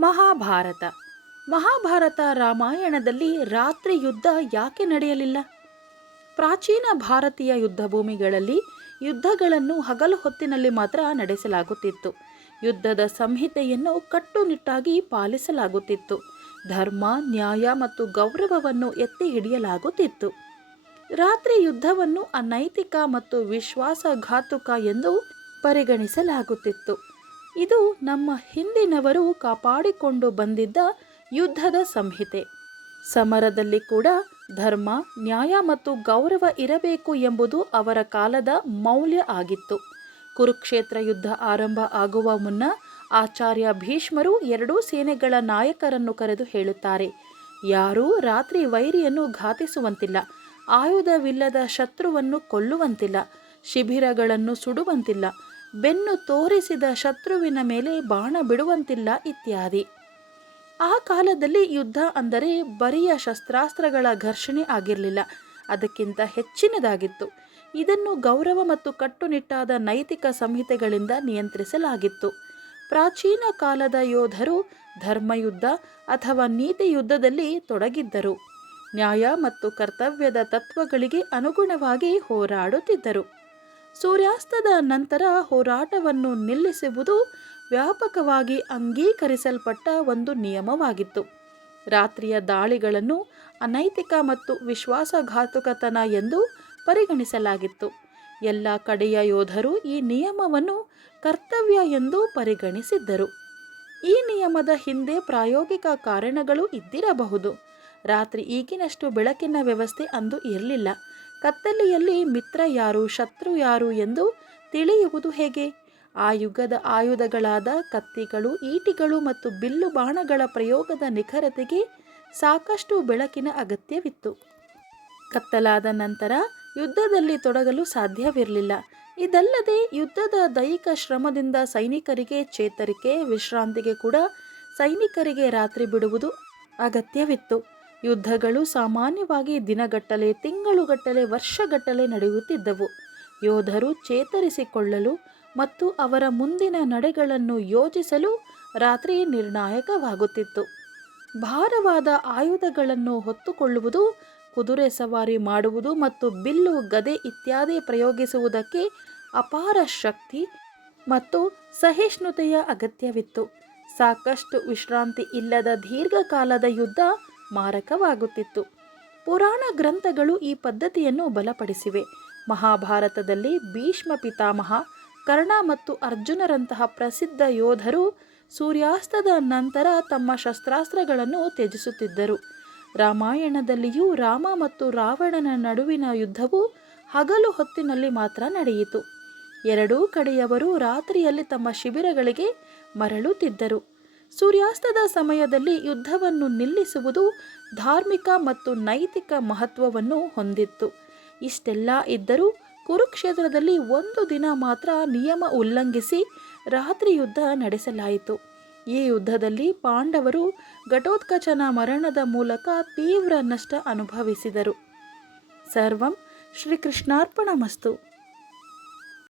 ಮಹಾಭಾರತ. ಮಹಾಭಾರತ ರಾಮಾಯಣದಲ್ಲಿ ರಾತ್ರಿ ಯುದ್ಧ ಯಾಕೆ ನಡೆಯಲಿಲ್ಲ? ಪ್ರಾಚೀನ ಭಾರತೀಯ ಯುದ್ಧ ಭೂಮಿಗಳಲ್ಲಿ ಯುದ್ಧಗಳನ್ನು ಹಗಲು ಹೊತ್ತಿನಲ್ಲಿ ಮಾತ್ರ ನಡೆಸಲಾಗುತ್ತಿತ್ತು. ಯುದ್ಧದ ಸಂಹಿತೆಯನ್ನು ಕಟ್ಟುನಿಟ್ಟಾಗಿ ಪಾಲಿಸಲಾಗುತ್ತಿತ್ತು. ಧರ್ಮ, ನ್ಯಾಯ ಮತ್ತು ಗೌರವವನ್ನು ಎತ್ತಿ ಹಿಡಿಯಲಾಗುತ್ತಿತ್ತು. ರಾತ್ರಿ ಯುದ್ಧವನ್ನು ಅನೈತಿಕ ಮತ್ತು ವಿಶ್ವಾಸಘಾತುಕ ಎಂದು ಪರಿಗಣಿಸಲಾಗುತ್ತಿತ್ತು. ಇದು ನಮ್ಮ ಹಿಂದಿನವರು ಕಾಪಾಡಿಕೊಂಡು ಬಂದಿದ್ದ ಯುದ್ಧದ ಸಂಹಿತೆ. ಸಮರದಲ್ಲಿ ಕೂಡ ಧರ್ಮ, ನ್ಯಾಯ ಮತ್ತು ಗೌರವ ಇರಬೇಕು ಎಂಬುದು ಅವರ ಕಾಲದ ಮೌಲ್ಯ ಆಗಿತ್ತು. ಕುರುಕ್ಷೇತ್ರ ಯುದ್ಧ ಆರಂಭ ಆಗುವ ಮುನ್ನ ಆಚಾರ್ಯ ಭೀಷ್ಮರು ಎರಡೂ ಸೇನೆಗಳ ನಾಯಕರನ್ನು ಕರೆದು ಹೇಳುತ್ತಾರೆ, ಯಾರೂ ರಾತ್ರಿ ವೈರಿಯನ್ನು ಘಾತಿಸುವಂತಿಲ್ಲ, ಆಯುಧವಿಲ್ಲದ ಶತ್ರುವನ್ನು ಕೊಲ್ಲುವಂತಿಲ್ಲ, ಶಿಬಿರಗಳನ್ನು ಸುಡುವಂತಿಲ್ಲ ಬೆನ್ನು ತೋರಿಸಿದ ಶತ್ರುವಿನ ಮೇಲೆ ಬಾಣ ಬಿಡುವಂತಿಲ್ಲ ಇತ್ಯಾದಿ. ಆ ಕಾಲದಲ್ಲಿ ಯುದ್ಧ ಅಂದರೆ ಬರಿಯ ಶಸ್ತ್ರಾಸ್ತ್ರಗಳ ಘರ್ಷಣೆ ಆಗಿರಲಿಲ್ಲ. ಅದಕ್ಕಿಂತ ಹೆಚ್ಚಿನದಾಗಿತ್ತು. ಇದನ್ನು ಗೌರವ ಮತ್ತು ಕಟ್ಟುನಿಟ್ಟಾದ ನೈತಿಕ ಸಂಹಿತೆಗಳಿಂದ ನಿಯಂತ್ರಿಸಲಾಗಿತ್ತು. ಪ್ರಾಚೀನ ಕಾಲದ ಯೋಧರು ಧರ್ಮಯುದ್ಧ ಅಥವಾ ನೀತಿ ಯುದ್ಧದಲ್ಲಿ ತೊಡಗಿದ್ದರು. ನ್ಯಾಯ ಮತ್ತು ಕರ್ತವ್ಯದ ತತ್ವಗಳಿಗೆ ಅನುಗುಣವಾಗಿ ಹೋರಾಡುತ್ತಿದ್ದರು. ಸೂರ್ಯಾಸ್ತದ ನಂತರ ಹೋರಾಟವನ್ನು ನಿಲ್ಲಿಸುವುದು ವ್ಯಾಪಕವಾಗಿ ಅಂಗೀಕರಿಸಲ್ಪಟ್ಟ ಒಂದು ನಿಯಮವಾಗಿತ್ತು. ರಾತ್ರಿಯ ದಾಳಿಗಳನ್ನು ಅನೈತಿಕ ಮತ್ತು ವಿಶ್ವಾಸಘಾತುಕತನ ಎಂದು ಪರಿಗಣಿಸಲಾಗಿತ್ತು. ಎಲ್ಲ ಕಡೆಯ ಯೋಧರು ಈ ನಿಯಮವನ್ನು ಕರ್ತವ್ಯ ಎಂದು ಪರಿಗಣಿಸಿದ್ದರು. ಈ ನಿಯಮದ ಹಿಂದೆ ಪ್ರಾಯೋಗಿಕ ಕಾರಣಗಳು ಇದ್ದಿರಬಹುದು. ರಾತ್ರಿ ಈಗಿನಷ್ಟು ಬೆಳಕಿನ ವ್ಯವಸ್ಥೆ ಅಂದು ಇರಲಿಲ್ಲ. ಕತ್ತಲೆಯಲ್ಲಿ ಮಿತ್ರ ಯಾರು, ಶತ್ರು ಯಾರು ಎಂದು ತಿಳಿಯುವುದು ಹೇಗೆ? ಆ ಯುಗದ ಆಯುಧಗಳಾದ ಕತ್ತಿಗಳು, ಈಟಿಗಳು ಮತ್ತು ಬಿಲ್ಲು ಬಾಣಗಳ ಪ್ರಯೋಗದ ನಿಖರತೆಗೆ ಸಾಕಷ್ಟು ಬೆಳಕಿನ ಅಗತ್ಯವಿತ್ತು. ಕತ್ತಲಾದ ನಂತರ ಯುದ್ಧದಲ್ಲಿ ತೊಡಗಲು ಸಾಧ್ಯವಿರಲಿಲ್ಲ. ಇದಲ್ಲದೆ ಯುದ್ಧದ ದೈಹಿಕ ಶ್ರಮದಿಂದ ಸೈನಿಕರಿಗೆ ಚೇತರಿಕೆ, ವಿಶ್ರಾಂತಿಗೆ ಕೂಡ ಸೈನಿಕರಿಗೆ ರಾತ್ರಿ ಬಿಡುವುದು ಅಗತ್ಯವಿತ್ತು. ಯುದ್ಧಗಳು ಸಾಮಾನ್ಯವಾಗಿ ದಿನಗಟ್ಟಲೆ, ತಿಂಗಳುಗಟ್ಟಲೆ, ವರ್ಷಗಟ್ಟಲೆ ನಡೆಯುತ್ತಿದ್ದವು. ಯೋಧರು ಚೇತರಿಸಿಕೊಳ್ಳಲು ಮತ್ತು ಅವರ ಮುಂದಿನ ನಡೆಗಳನ್ನು ಯೋಜಿಸಲು ರಾತ್ರಿ ನಿರ್ಣಾಯಕವಾಗುತ್ತಿತ್ತು. ಭಾರವಾದ ಆಯುಧಗಳನ್ನು ಹೊತ್ತುಕೊಳ್ಳುವುದು, ಕುದುರೆ ಸವಾರಿ ಮಾಡುವುದು ಮತ್ತು ಬಿಲ್ಲು, ಗದೆ ಇತ್ಯಾದಿ ಪ್ರಯೋಗಿಸುವುದಕ್ಕೆ ಅಪಾರ ಶಕ್ತಿ ಮತ್ತು ಸಹಿಷ್ಣುತೆಯ ಅಗತ್ಯವಿತ್ತು. ಸಾಕಷ್ಟು ವಿಶ್ರಾಂತಿ ಇಲ್ಲದ ದೀರ್ಘಕಾಲದ ಯುದ್ಧ ಮಾರಕವಾಗುತ್ತಿತ್ತು. ಪುರಾಣ ಗ್ರಂಥಗಳು ಈ ಪದ್ಧತಿಯನ್ನು ಬಲಪಡಿಸಿವೆ. ಮಹಾಭಾರತದಲ್ಲಿ ಭೀಷ್ಮ ಪಿತಾಮಹ, ಕರ್ಣ ಮತ್ತು ಅರ್ಜುನರಂತಹ ಪ್ರಸಿದ್ಧ ಯೋಧರು ಸೂರ್ಯಾಸ್ತದ ನಂತರ ತಮ್ಮ ಶಸ್ತ್ರಾಸ್ತ್ರಗಳನ್ನು ತ್ಯಜಿಸುತ್ತಿದ್ದರು. ರಾಮಾಯಣದಲ್ಲಿಯೂ ರಾಮ ಮತ್ತು ರಾವಣನ ನಡುವಿನ ಯುದ್ಧವು ಹಗಲು ಹೊತ್ತಿನಲ್ಲಿ ಮಾತ್ರ ನಡೆಯಿತು. ಎರಡೂ ಕಡೆಯವರು ರಾತ್ರಿಯಲ್ಲಿ ತಮ್ಮ ಶಿಬಿರಗಳಿಗೆ ಮರಳುತ್ತಿದ್ದರು. ಸೂರ್ಯಾಸ್ತದ ಸಮಯದಲ್ಲಿ ಯುದ್ಧವನ್ನು ನಿಲ್ಲಿಸುವುದು ಧಾರ್ಮಿಕ ಮತ್ತು ನೈತಿಕ ಮಹತ್ವವನ್ನು ಹೊಂದಿತ್ತು. ಇಷ್ಟೆಲ್ಲ ಇದ್ದರೂ ಕುರುಕ್ಷೇತ್ರದಲ್ಲಿ ಒಂದು ದಿನ ಮಾತ್ರ ನಿಯಮ ಉಲ್ಲಂಘಿಸಿ ರಾತ್ರಿ ಯುದ್ಧ ನಡೆಸಲಾಯಿತು. ಈ ಯುದ್ಧದಲ್ಲಿ ಪಾಂಡವರು ಘಟೋತ್ಕಚನ ಮರಣದ ಮೂಲಕ ತೀವ್ರ ನಷ್ಟ ಅನುಭವಿಸಿದರು. ಸರ್ವಂ ಶ್ರೀಕೃಷ್ಣಾರ್ಪಣಮಸ್ತು.